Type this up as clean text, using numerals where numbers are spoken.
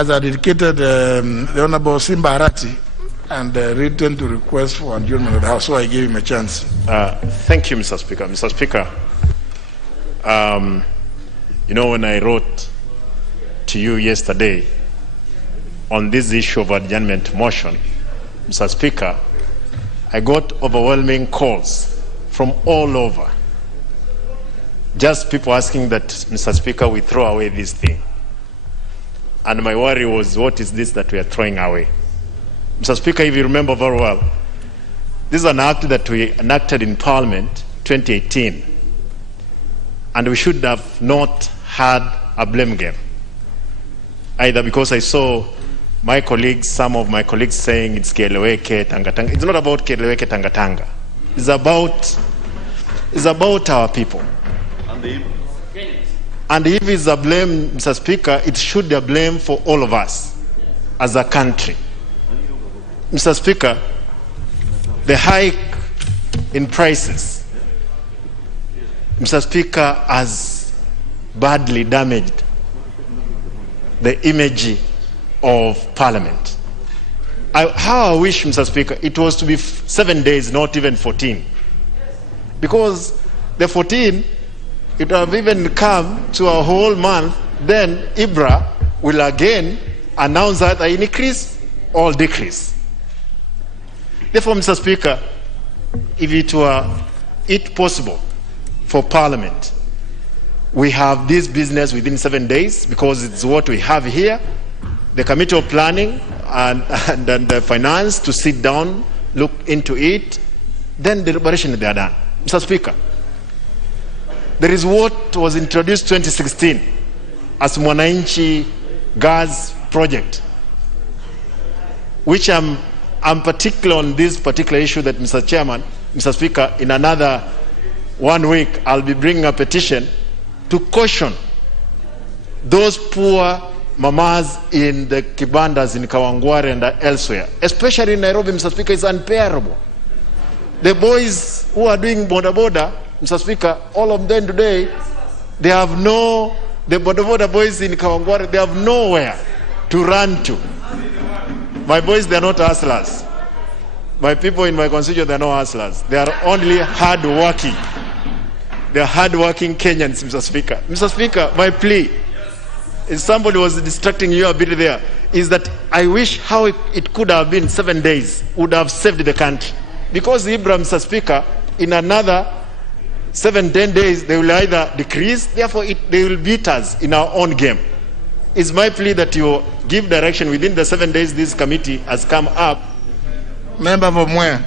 has dedicated the Honorable Simba Arati and written to request for adjournment of the House, so I gave him a chance. Thank you, Mr. Speaker. Mr. Speaker, you know, when I wrote to you yesterday on this issue of adjournment motion, Mr. Speaker, I got overwhelming calls from all over. Just people asking that, Mr. Speaker, we throw away this thing. And my worry was, what is this that we are throwing away? Mr. Speaker, if you remember very well, this is an act that we enacted in Parliament 2018. And we should have not had a blame game. Either because I saw my colleagues, some of my colleagues saying it's Keleweke, Tangatanga. It's not about Keleweke, Tangatanga. It's about our people. And the Kenyans. And if it's a blame, Mr. Speaker, it should be a blame for all of us as a country. Mr. Speaker, the hike in prices, Mr. Speaker, has badly damaged the image of Parliament. How I wish, Mr. Speaker, it was to be 7 days, not even 14. Because the 14, it would have even come to a whole month, then IBRA will again announce that I increase or decrease. Therefore, Mr. Speaker, if it were possible for Parliament, we have this business within 7 days, because it's what we have here, the Committee of Planning and the Finance to sit down, look into it, then the deliberation they are done. Mr. Speaker, there is what was introduced 2016 as Mwananchi Gas Project, which I'm particular on this particular issue that, Mr. Chairman, Mr. Speaker, in another 1 week, I'll be bringing a petition to caution those poor mamas in the kibandas in Kawangware and elsewhere, especially in Nairobi, Mr. Speaker. Is unbearable. The boys who are doing Bodaboda, Mr. Speaker, all of them today, they have the Bodaboda boys in Kawangware, they have nowhere to run to. My boys, they are not hustlers. My people in my constituency, they are not hustlers. They are only hard-working. They are hard-working Kenyans, Mr. Speaker. Mr. Speaker, my plea, if somebody was distracting you a bit there, is that I wish how it could have been 7 days would have saved the country. Because Ibrahim, Mr. Speaker, in another 7-10 days, they will either decrease, therefore they will beat us in our own game. It's my plea that you give direction within the 7 days this committee has come up. Member from where?